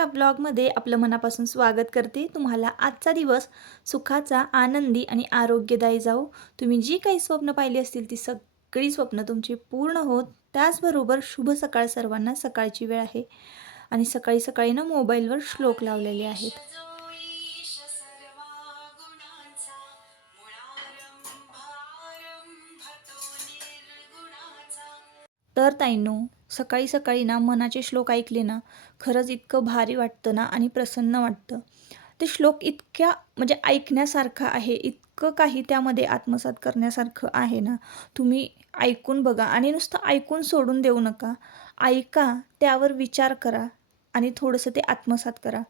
एका ब्लॉगमध्ये आपलं मनापासून स्वागत करते. तुम्हाला आजचा दिवस सुखाचा आनंदी आणि आरोग्यदायी जाऊ तुम्ही जी काही स्वप्न पाहिली असतील ती सगळी स्वप्न तुमची पूर्ण होत. त्याचबरोबर शुभ सकाळ सर्वांना सकाळची वेळ आहे. आणि सकाळी सकाळी ना मोबाईलवर श्लोक लावलेले आहेत. तर ताईंनो सकाळी सकाळी ना मनाचे श्लोक ऐकले ना खरंच इतकं भारी वाटतं ना आणि प्रसन्न वाटतं. ते श्लोक इतक्या म्हणजे ऐकण्यासारखं आहे इतकं काही त्यामध्ये आत्मसात करण्यासारखं आहे ना तुम्ही ऐकून बघा आणि नुसतं ऐकून सोडून देऊ नका. ऐका त्यावर विचार करा आणि थोडंसं ते आत्मसात करा.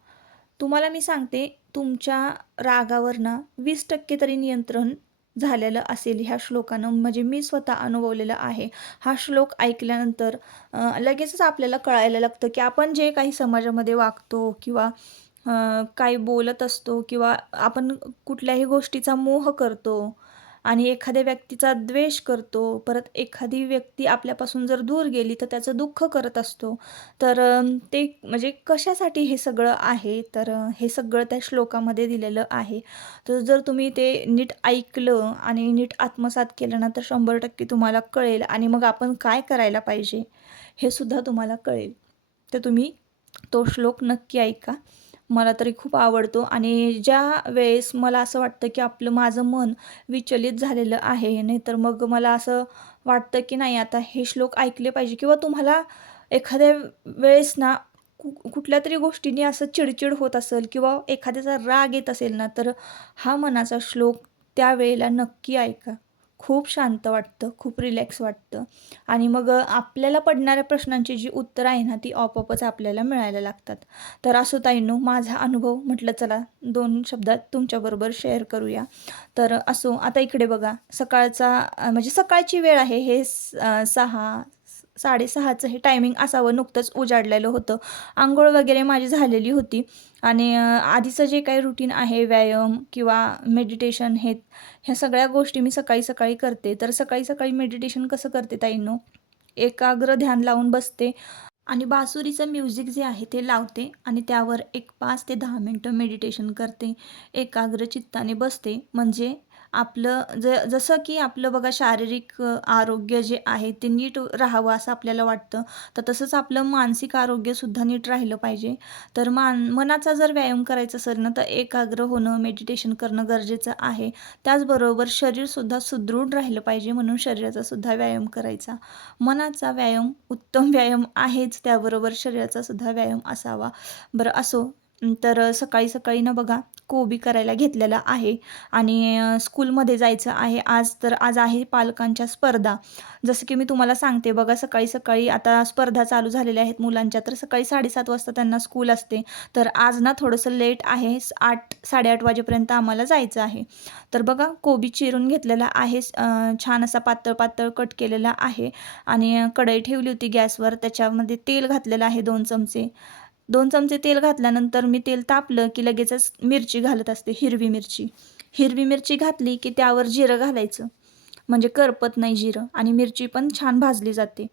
तुम्हाला मी सांगते तुमच्या रागावर ना वीस टक्के तरी नियंत्रण झालेलं असेल ह्या श्लोकानं. म्हणजे मी स्वतः अनुभवलेलं आहे. हा श्लोक ऐकल्यानंतर लगेचच आपल्याला कळायला लागतं की आपण जे काही समाजामध्ये वागतो किंवा काही बोलत असतो किंवा आपण कुठल्याही गोष्टीचा मोह करतो आणि एखाद्या व्यक्तीचा द्वेष करतो परत एखादी व्यक्ती आपल्यापासून जर दूर गेली तर त्याचं दुःख करत असतो. तर ते म्हणजे कशासाठी हे सगळं आहे? तर हे सगळं त्या श्लोकामध्ये दिलेलं आहे. तर जर तुम्ही ते नीट ऐकलं आणि नीट आत्मसात केलं ना तर शंभर टक्के तुम्हाला कळेल आणि मग आपण काय करायला पाहिजे हे सुद्धा तुम्हाला कळेल. तर तुम्ही तो श्लोक नक्की ऐका. मला तरी खूप आवडतो. आणि ज्या वेळेस मला असं वाटतं की आपलं माझं मन विचलित झालेलं आहे नाहीतर मग मला असं वाटतं की नाही आता हे श्लोक ऐकले पाहिजे किंवा तुम्हाला एखाद्या वेळेस ना कु कुठल्या तरी गोष्टीने असं चिडचिड होत असेल किंवा एखाद्याचा राग येत असेल ना तर हा मनाचा श्लोक त्यावेळेला नक्की ऐका. खूप शांत वाटतं खूप रिलॅक्स वाटतं. आणि मग आपल्याला पडणाऱ्या प्रश्नांची जी उत्तरं आहे ना ती आपोआपच आपल्याला मिळायला लागतात. तर असो ताईंनो माझा अनुभव म्हटलं चला दोन शब्दात तुमच्याबरोबर शेअर करूया. तर असो आता इकडे बघा सकाळचा म्हणजे सकाळची वेळ आहे हे स- सहा साडेसहाचं हे टायमिंग असावं नुकतंच उजाडलेलं होतं. आंघोळ वगैरे माझी झालेली होती. आणि आधीचं जे काही रुटीन आहे व्यायाम किंवा मेडिटेशन हे ह्या सगळ्या गोष्टी मी सकाळी सकाळी करते. तर सकाळी सकाळी मेडिटेशन कसं करते ताईंनो? एकाग्र ध्यान लावून बसते. आणि बासुरीचं म्युझिक जे आहे ते लावते आणि त्यावर एक पाच ते दहा मिनटं मेडिटेशन करते. एकाग्र चित्ताने बसते. म्हणजे आपलं ज जसं की आपलं बघा शारीरिक आरोग्य जे आहे ते नीट राहावं असं आपल्याला वाटतं. तर तसंच आपलं मानसिक आरोग्यसुद्धा नीट राहिलं पाहिजे. तर मान मनाचा जर व्यायाम करायचा असेल ना तर एकाग्र होणं मेडिटेशन करणं गरजेचं आहे. त्याचबरोबर शरीरसुद्धा सुदृढ राहिलं पाहिजे म्हणून शरीराचा सुद्धा व्यायाम करायचा. मनाचा व्यायाम उत्तम व्यायाम आहेच त्याबरोबर शरीराचा सुद्धा व्यायाम असावा. बरं असो. तर सकाळी सकाळी ना बघा कोबी करायला घेतलेला आहे. आणि स्कूलमध्ये जायचं आहे. आज तर आज आहे पालकांच्या स्पर्धा. जसं की मी तुम्हाला सांगते बघा सकाळी सकाळी आता स्पर्धा चालू झालेल्या आहेत मुलांच्या. तर सकाळी साडेसात वाजता त्यांना स्कूल असते. तर आज ना थोडंसं लेट आहे. आठ साडेआठ वाजेपर्यंत आम्हाला जायचं आहे. तर बघा कोबी चिरून घेतलेला आहे. छान असा पातळ पातळ कट केलेला आहे. आणि कढई ठेवली होती गॅसवर. त्याच्यामध्ये तेल घातलेलं आहे दोन चमचे. दोन चमचे तेल घातल्यानंतर मी तेल तापलं की लगेचच मिरची घालत असते हिरवी मिरची. हिरवी मिरची घातली की त्यावर जिरं घालायचं. म्हणजे करपत नाही जिरं आणि मिरची पण छान भाजली जाते.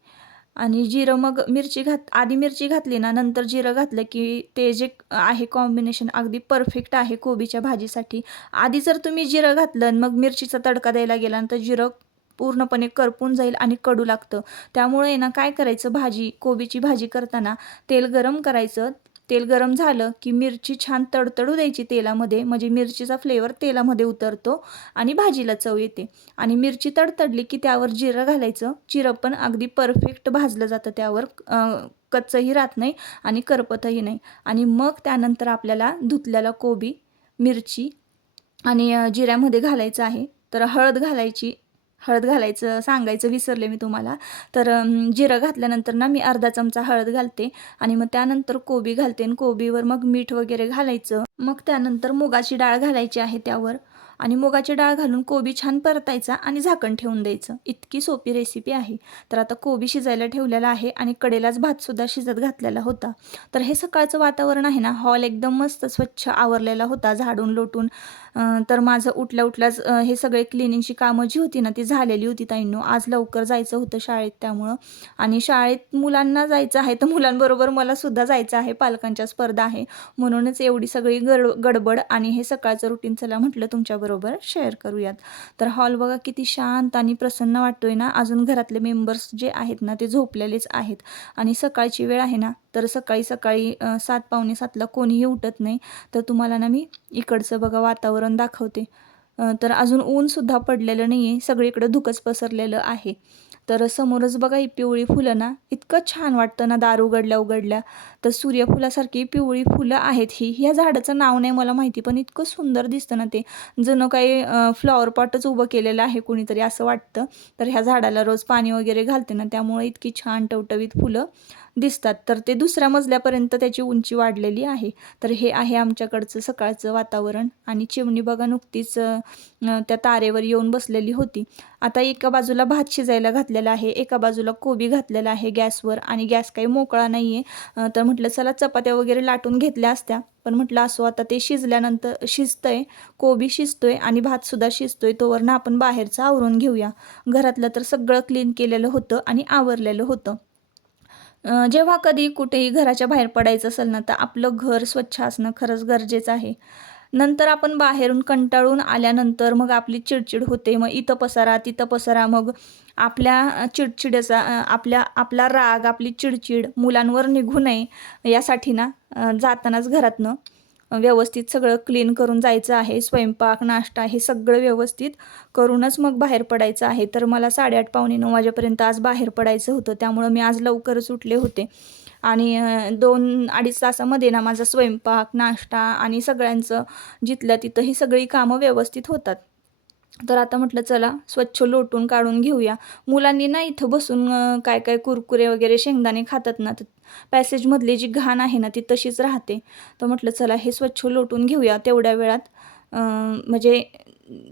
आणि जिरं मग मिरची घात आधी मिरची घातली ना नंतर जिरं घातलं की ते जे आहे कॉम्बिनेशन अगदी परफेक्ट आहे कोबीच्या भाजीसाठी. आधी जर तुम्ही जिरं घातलं आणि मग मिरचीचा तडका द्यायला गेला तर जिरं पूर्णपणे करपून जाईल आणि कडू लागतं. त्यामुळे ना काय करायचं? भाजी कोबीची भाजी करताना तेल गरम करायचं. तेल गरम झालं की मिरची छान तडतडू द्यायची तेलामध्ये. म्हणजे मिरचीचा फ्लेवर तेलामध्ये उतरतो आणि भाजीला चव येते. आणि मिरची तडतडली की त्यावर जिरं घालायचं. जिरं पण अगदी परफेक्ट भाजलं जातं त्यावर. कच्चंही राहत नाही आणि करपतही नाही. आणि मग त्यानंतर आपल्याला धुतलेला कोबी मिरची आणि जिऱ्यामध्ये घालायचं आहे. तर हळद घालायची. हळद घालायचं सांगायचं विसरले मी तुम्हाला. तर जिरं घातल्यानंतर ना मी अर्धा चमचा हळद घालते आणि मग त्यानंतर कोबी घालते आणि कोबीवर मग मीठ वगैरे घालायचं. मग त्यानंतर मुगाची डाळ घालायची आहे त्यावर आणि मुगाची डाळ घालून कोबी छान परतायचा आणि झाकण ठेवून द्यायचं. इतकी सोपी रेसिपी आहे. तर आता कोबी शिजायला ठेवलेला आहे आणि कडेलाच भातसुद्धा शिजत घातलेला होता. तर हे सकाळचं वातावरण आहे ना हॉल एकदम मस्त स्वच्छ आवरलेला होता झाडून लोटून. तर माझं उठल्या उठल्याच हे सगळे क्लिनिंगची कामं जी होती ना ती झालेली होती ताईंनो. आज लवकर जायचं होतं शाळेत त्यामुळं. आणि शाळेत मुलांना जायचं आहे तर मुलांबरोबर मला सुद्धा जायचं आहे. पालकांच्या स्पर्धा आहे. म्हणूनच एवढी सगळी गड गडबड आणि हे सकाळचं रुटीन चला म्हटलं तुमच्याबरोबर शेअर करूयात. तर हॉल बघा किती शांत आणि प्रसन्न वाटतोय ना. अजून घरातले मेंबर्स जे आहेत ना ते झोपलेलेच आहेत. आणि सकाळची वेळ आहे ना तर सकाळी सकाळी सात पावणे सातला कोणीही उठत नाही. तर तुम्हाला ना मी इकडचं बघा वातावरण दाखवते. तर अजून ऊनसुद्धा पडलेलं नाही आहे सगळीकडं धुकंच पसरलेलं आहे. तर समोरच बघा ही पिवळी फुलं ना इतकं छान वाटतं ना दार उघडल्या उघडल्या. तर सूर्यफुलासारखी पिवळी फुलं आहेत ही. ह्या झाडाचं नाव नाही मला माहिती पण इतकं सुंदर दिसतं ना ते. जणू काही फ्लॉवर पॉटच उभं केलेलं आहे कुणीतरी असं वाटतं. तर ह्या झाडाला रोज पाणी वगैरे घालते ना त्यामुळे इतकी छान टवटवीत फुलं. दिसतात. तर ते दुसऱ्या मजल्यापर्यंत त्याची उंची वाढलेली आहे. तर हे आहे आमच्याकडचं सकाळचं वातावरण. आणि चिमणी बघा नुकतीच त्या तारेवर येऊन बसलेली होती. आता एका बाजूला भात शिजायला घातलेला आहे. एका बाजूला कोबी घातलेला आहे गॅसवर. आणि गॅस काही मोकळा नाही आहे तर म्हटलं चला चपात्या वगैरे लाटून घेतल्या असत्या. पण म्हटलं असो आता ते शिजल्यानंतर शिजतंय. कोबी शिजतोय आणि भातसुद्धा शिजतोय. तोवरनं आपण बाहेरचं आवरून घेऊया. घरातलं तर सगळं क्लीन केलेलं होतं आणि आवरलेलं होतं. जेव्हा कधी कुठेही घराच्या बाहेर पडायचं असेल ना तर आपलं घर स्वच्छ असणं खरंच गरजेचं आहे. नंतर आपण बाहेरून कंटाळून आल्यानंतर मग आपली चिडचिड होते मग इथं पसारा तिथं पसारा मग आपल्या चिडचिडेचा आपल्या आपला राग आपली चिडचिड मुलांवर निघू नये यासाठी ना जातानाच घरातनं व्यवस्थित सगळं क्लीन करून जायचं आहे. स्वयंपाक नाश्ता हे सगळं व्यवस्थित करूनच मग बाहेर पडायचं आहे. तर मला साडेआठ पावणे नऊ वाजेपर्यंत आज बाहेर पडायचं होतं. त्यामुळं मी आज लवकरच उठले होते. आणि दोन अडीच तासामध्ये ना माझा स्वयंपाक नाश्ता आणि सगळ्यांचं जिथल्या तिथं ही सगळी कामं व्यवस्थित होतात. तर आता म्हटलं चला स्वच्छ लोटून काढून घेऊया. मुलांनी ना इथं बसून काय काय कुरकुरे वगैरे शेंगदाणे खातात ना तर पॅसेजमधली जी घाण आहे ना ती तशीच राहते. तर म्हटलं चला हे स्वच्छ लोटून घेऊया तेवढ्या वेळात. म्हणजे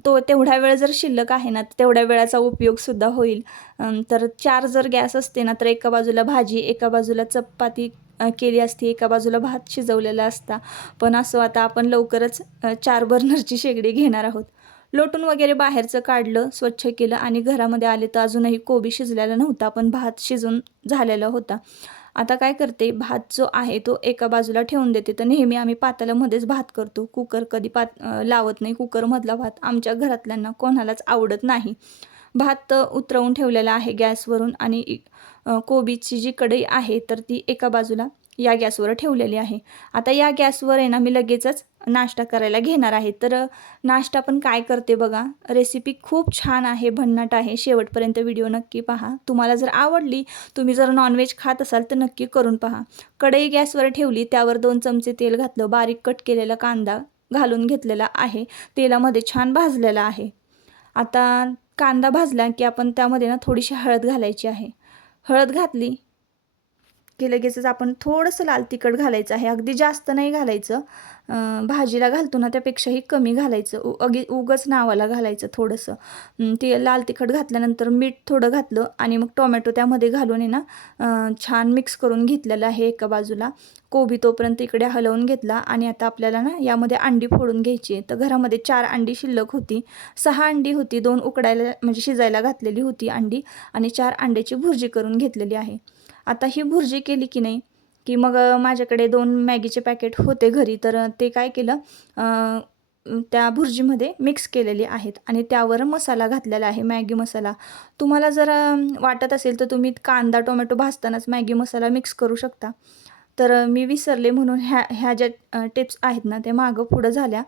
तो तेवढा वेळ जर शिल्लक आहे ना तेवढ्या वेळाचा उपयोगसुद्धा होईल. तर चार जर गॅस असते ना तर एका बाजूला भाजी एका बाजूला चपाती केली असती एका बाजूला भात शिजवलेला असता. पण असं आता आपण लवकरच चार बर्नरची शेगडी घेणार आहोत. लोटून वगैरे बाहेरचं काढलं स्वच्छ केलं आणि घरामध्ये आले तर अजूनही कोबी शिजलेला नव्हता पण भात शिजून झालेला होता. आता काय करते? भात जो आहे तो एका बाजूला ठेवून देते. तर नेहमी आम्ही पातालामध्येच भात करतो. कुकर कधी पात लावत नाही. कुकरमधला भात आमच्या घरातल्यांना कोणालाच आवडत नाही. भात उतरवून ठेवलेला आहे गॅसवरून आणि कोबीची जी कढई आहे तर ती एका बाजूला या गॅसवर ठेवलेली आहे. आता या गॅसवर आहे ना मी लगेचच नाश्ता करायला घेणार आहे. तर नाश्ता पण काय करते बघा रेसिपी खूप छान आहे भन्नाट आहे. शेवटपर्यंत व्हिडिओ नक्की पहा. तुम्हाला जर आवडली तुम्ही जर नॉनव्हेज खात असाल तर नक्की करून पहा. कढई गॅसवर ठेवली त्यावर दोन चमचे तेल घातलं बारीक कट केलेला कांदा घालून घेतलेला आहे. तेलामध्ये छान भाजलेला आहे. आता कांदा भाजला की आपण त्यामध्ये ना थोडीशी हळद घालायची आहे. हळद घातली की लगेचच आपण थोडंसं लाल तिखट घालायचं आहे. अगदी जास्त नाही घालायचं. भाजीला घालतो ना त्यापेक्षाही कमी घालायचं. उ अगदी उगच नावाला घालायचं थोडंसं. ते लाल तिखट घातल्यानंतर मीठ थोडं घातलं आणि मग टोमॅटो त्यामध्ये घालून आहे ना छान मिक्स करून घेतलेलं आहे एका बाजूला. कोबी तोपर्यंत इकडे हलवून घेतला आणि आता आपल्याला ना यामध्ये अंडी फोडून घ्यायची आहे. तर घरामध्ये चार अंडी शिल्लक होती. सहा अंडी होती. दोन उकडायला म्हणजे शिजायला घातलेली होती अंडी आणि चार अंड्याची भुर्जी करून घेतलेली आहे. आता ही भुर्जी केली की नाही? की मग माझ्याकडे दोन मॅगीचे पॅकेट होते घरी तर ते काय केलं? त्या भुर्जीमध्ये मिक्स केलेली आहेत आणि त्यावर मसाला घातलेला आहे मॅगी मसाला. तुम्हाला जर वाटत असेल तर तुम्ही कांदा टोमॅटो भाजतानाच मॅगी मसाला मिक्स करू शकता. तर मी विसरले म्हणून ह्या ह्या ज्या टिप्स आहेत ना त्या मागं पुढं झाल्या.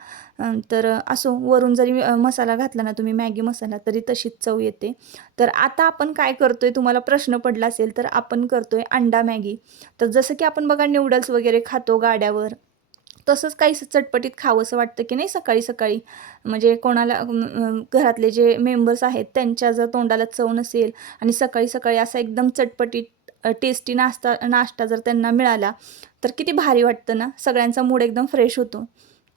तर असो वरून जरी मसाला घातला ना तुम्ही मॅगी मसाला तरी तशीच चव येते. तर आता आपण काय करतोय तुम्हाला प्रश्न पडला असेल तर आपण करतोय अंडा मॅगी. तर जसं की आपण बघा न्यूडल्स वगैरे खातो गाड्यावर तसंच काही चटपटीत खावंसं वाटतं की नाही सकाळी सकाळी. म्हणजे कोणाला घरातले जे मेंबर्स आहेत त्यांच्या जर तोंडाला चव नसेल आणि सकाळी सकाळी असा एकदम चटपटीत टेस्टी नाश्ता नाश्ता जर त्यांना मिळाला तर किती भारी वाटतं ना? सगळ्यांचा मूड एकदम फ्रेश होतो.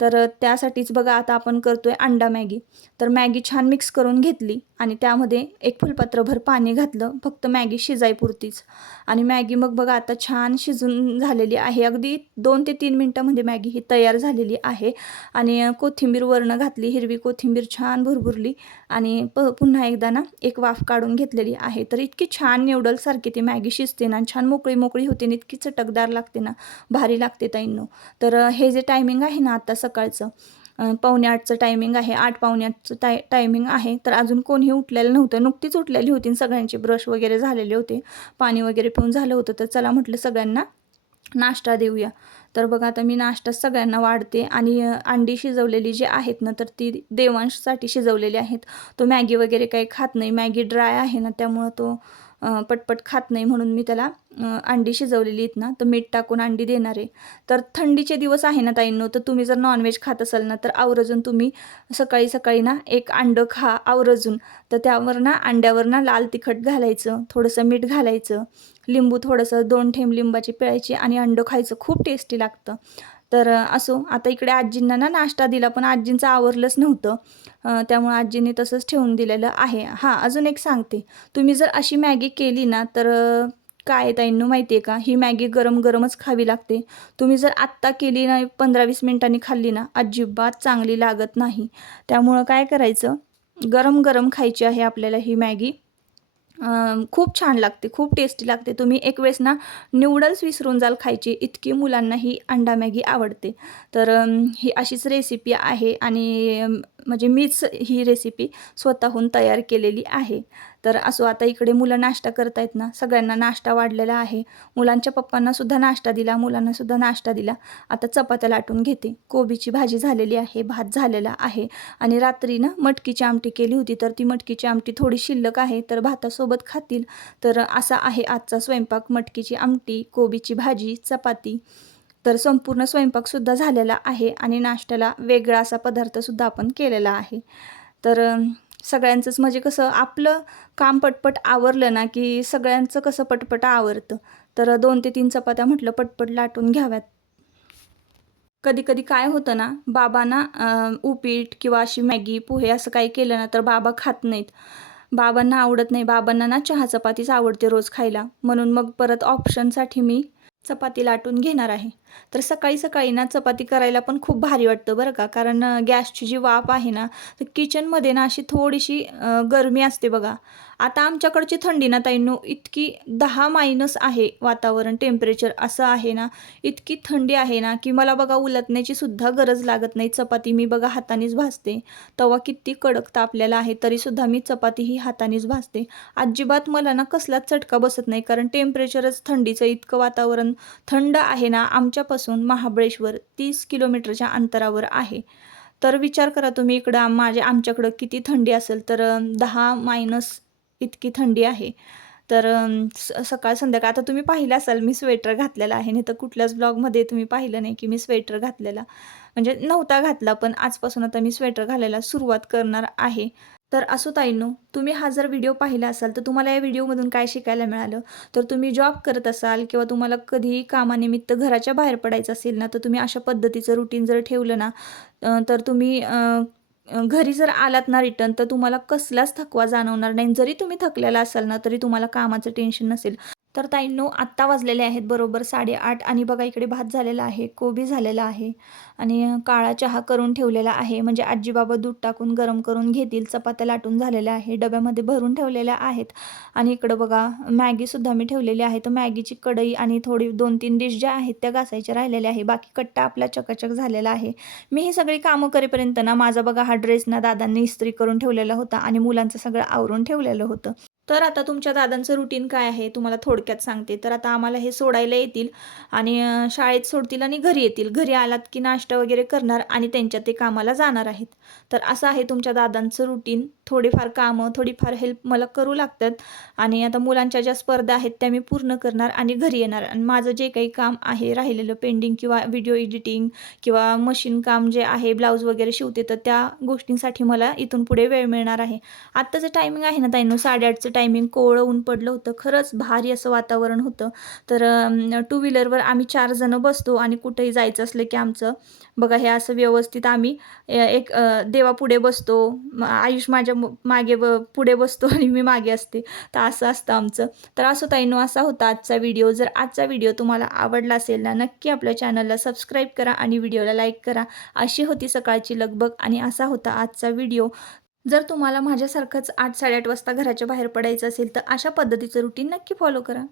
तर त्यासाठीच बघा आता आपण करतोय अंडा मॅगी. तर मॅगी छान मिक्स करून घेतली आणि त्यामध्ये एक फुलपात्रभर पाणी घातलं फक्त मॅगी शिजायपुरतीच. आणि मॅगी मग बघा आता छान शिजून झालेली आहे. अगदी दोन ते तीन मिनटामध्ये मॅगी ही तयार झालेली आहे. आणि कोथिंबीर वरणं घातली हिरवी कोथिंबीर छान भुरभुरली आणि प पुन्हा एकदा ना एक वाफ काढून घेतलेली आहे. तर इतकी छान निवडलसारखी ती मॅगी शिजते ना छान मोकळी मोकळी होते ना इतकी चटकदार लागते ना भारी लागते ताईंनो. तर हे जे टायमिंग आहे ना आता सकाळचं. पावणे आठचं टायमिंग आहे आठ पावणे आठचं टाय टायमिंग आहे. तर अजून कोणीही उठलेलं नव्हतं. नुकतीच उठलेली होती आणि सगळ्यांचे ब्रश वगैरे झालेले होते. पाणी वगैरे पिऊन झालं होतं. तर चला म्हटलं सगळ्यांना नाश्ता देऊया. तर बघा आता मी नाश्ता सगळ्यांना वाढते आणि अंडी शिजवलेली जी आहेत ना तर ती देवांशसाठी शिजवलेली आहेत. तो मॅगी वगैरे काही खात नाही. मॅगी ड्राय आहे ना त्यामुळं तो पटपट खात नाही म्हणून मी त्याला अंडी शिजवलेली आहेत ना तर मीठ टाकून अंडी देणार आहे. तर थंडीचे दिवस आहे ना ताईंनो तर तुम्ही जर नॉनव्हेज खात असाल ना तर आवर्जून तुम्ही सकाळी सकाळी ना एक अंडं खा आवर्जून. तर त्यावर ना अंड्यावर ना लाल तिखट घालायचं थोडंसं मीठ घालायचं लिंबू थोडंसं दोन ठेंब लिंबाची पिळायची आणि अंडं खायचं खूप टेस्टी लागतं. तर असो. आता इकडे आजींना ना नाश्ता दिला पण आजींचं आवरलंच नव्हतं. त्यामुळे आजीने तसंच ठेवून दिलेलं आहे. हां अजून एक सांगते. तुम्ही जर अशी मॅगी केली ना तर काय आहे ताईंनो माहिती आहे का? ही मॅगी गरम गरमच खावी लागते. तुम्ही जर आत्ता केली ना पंधरा वीस मिनिटांनी खाल्ली ना अजिबात चांगली लागत नाही. त्यामुळं काय करायचं? गरम गरम खायची आहे आपल्याला ही मॅगी. खूप छान लागते खूप टेस्टी लागते. तुम्ही एक वेळेस ना न्यूडल्स विसरून जाल खायची. इतकी मुलांना ही अंडा मॅगी आवडते. तर ही अशीच रेसिपी आहे आणि म्हणजे मीच ही रेसिपी स्वतःहून तयार केलेली आहे. तर असो आता इकडे मुलं नाश्ता करतायत ना सगळ्यांना नाश्ता वाढलेला आहे. मुलांच्या पप्पांना सुद्धा नाश्ता दिला मुलांना सुद्धा नाश्ता दिला. आता चपात्या लाटून घेते. कोबीची भाजी झालेली आहे भात झालेला आहे. आणि रात्री ना मटकीची आमटी केली होती तर ती मटकीची आमटी थोडी शिल्लक आहे तर भातासोबत खातील. तर असा आहे आजचा स्वयंपाक. मटकीची आमटी कोबीची भाजी चपाती. तर संपूर्ण स्वयंपाकसुद्धा झालेला आहे आणि नाश्त्याला वेगळा असा पदार्थसुद्धा आपण केलेला आहे. तर सगळ्यांचंच. म्हणजे कसं आपलं काम पटपट आवरलं ना की सगळ्यांचं कसं पटपट आवरतं. तर दोन ते तीन चपात्या म्हटलं पटपट लाटून घ्याव्यात. कधी कधी काय होतं ना बाबांना उपीट किंवा अशी मॅगी पोहे असं काही केलं ना तर बाबा खात नाहीत. बाबांना आवडत नाही. बाबांना ना चहा चपातीच आवडते रोज खायला. म्हणून मग परत ऑप्शनसाठी मी चपाती लाटून घेणार आहे. तर सकाळी सकाळी ना चपाती करायला पण खूप भारी वाटतं बरं का. कारण गॅसची जी वाफ आहे ना तर किचनमध्ये ना अशी थोडीशी गरमी असते बघा. आता आमच्याकडची थंडी ना ताईंनो इतकी दहा मायनस आहे वातावरण टेम्परेचर असं आहे ना इतकी थंडी आहे ना की मला बघा उलटण्याची सुद्धा गरज लागत नाही. चपाती मी बघा हातानेच भाजते. तवा किती कडक तापलेला आहे तरीसुद्धा मी चपाती ही हातानेच भाजते. अजिबात मला ना कसलाच चटका बसत नाही कारण टेम्परेचरच थंडीचं इतकं वातावरण थंड आहे ना आमच्यापासून महाबळेश्वर तीस किलोमीटरच्या अंतरावर आहे. तर विचार करा तुम्ही इकडं माझ्या आमच्याकडं किती थंडी असेल तर दहा मायनस इतकी थंडी आहे. तर स सकाळ संध्याकाळ आता तुम्ही पाहिलं असाल मी स्वेटर घातलेला आहे. नाही तर कुठल्याच ब्लॉगमध्ये तुम्ही पाहिलं नाही की मी स्वेटर घातलेला. म्हणजे नव्हता घातला पण आजपासून आता मी स्वेटर घालायला सुरुवात करणार आहे. तर असो ताईनो तुम्ही हा जर व्हिडिओ पाहिला असाल तर तुम्हाला या व्हिडिओमधून काय शिकायला मिळालं? तर तुम्ही जॉब करत असाल किंवा तुम्हाला कधीही कामानिमित्त घराच्या बाहेर पडायचं असेल ना तर तुम्ही अशा पद्धतीचं रुटीन जर ठेवलं ना तर तुम्ही घरी जर आलात ना रिटर्न तर तुम्हाला कसलाच थकवा जाणवणार नाही. जरी तुम्ही थकलेला असाल ना तरी तुम्हाला कामाचं टेन्शन नसेल. तर ताईंनो आत्ता वाजलेले आहेत बरोबर साडेआठ आणि बघा इकडे भात झालेला आहे कोबी झालेला आहे आणि काळा चहा करून ठेवलेला आहे. म्हणजे आजीबाबा दूध टाकून गरम करून घेतील चपात्या लाटून झालेल्या आहे डब्यामध्ये भरून ठेवलेल्या आहेत आणि इकडं बघा मॅगीसुद्धा मी ठेवलेली आहे. तर मॅगीची कढई आणि थोडी दोन तीन डिश ज्या आहेत त्या घासायच्या राहिलेल्या आहे बाकी कट्टा आपला चकाचक झालेला आहे. मी ही सगळी कामं करेपर्यंत ना माझा बघा हा ड्रेस ना दादांनी इस्त्री करून ठेवलेला होता आणि मुलांचं सगळं आवरून ठेवलेलं होतं. तर आता तुमच्या दादांचं रुटीन काय आहे? तुम्हाला थोडक्यात सांगते. तर आता आम्हाला हे सोडायला येतील आणि शाळेत सोडतील आणि घरी येतील. घरी आलात की नाश्ता वगैरे करणार आणि त्यांच्या ते कामाला जाणार आहेत. तर असं आहे तुमच्या दादांचं रुटीन थोडेफार कामं थोडीफार हेल्प मला करू लागतात आणि आता मुलांच्या ज्या स्पर्धा आहेत त्या मी पूर्ण करणार आणि घरी येणार. आणि माझं जे काही काम आहे राहिलेलं पेंडिंग किंवा व्हिडिओ एडिटिंग किंवा मशीन काम जे आहे ब्लाऊज वगैरे शिवते तर त्या गोष्टींसाठी मला इथून पुढे वेळ मिळणार आहे. आत्ताचं टायमिंग आहे ना ताईनो साडेआठचं टायमिंग टायमिंग कोवळं ऊन पडलं होतं. खरंच भारी असं वातावरण होतं. तर टू व्हीलरवर आम्ही चार जणं बसतो आणि कुठेही जायचं असलं की आमचं बघा हे असं व्यवस्थित आम्ही एक देवा देवापुढे बसतो. आयुष माझ्या मागे ब पुढे बसतो आणि मी मागे असते. तर असं असतं आमचं. तर असो ताईनो असा होता आजचा व्हिडिओ जर आजचा व्हिडिओ तुम्हाला आवडला असेल ना नक्की आपल्या चॅनलला सबस्क्राईब करा आणि व्हिडिओला लाईक करा. अशी होती सकाळची लगबग आणि असा होता आजचा व्हिडिओ जर तुम्हाला माझ्यासारखंच आठ साडेआठ वाजता घराच्या बाहेर पडायचं असेल तर अशा पद्धतीचं रुटीन नक्की फॉलो करा.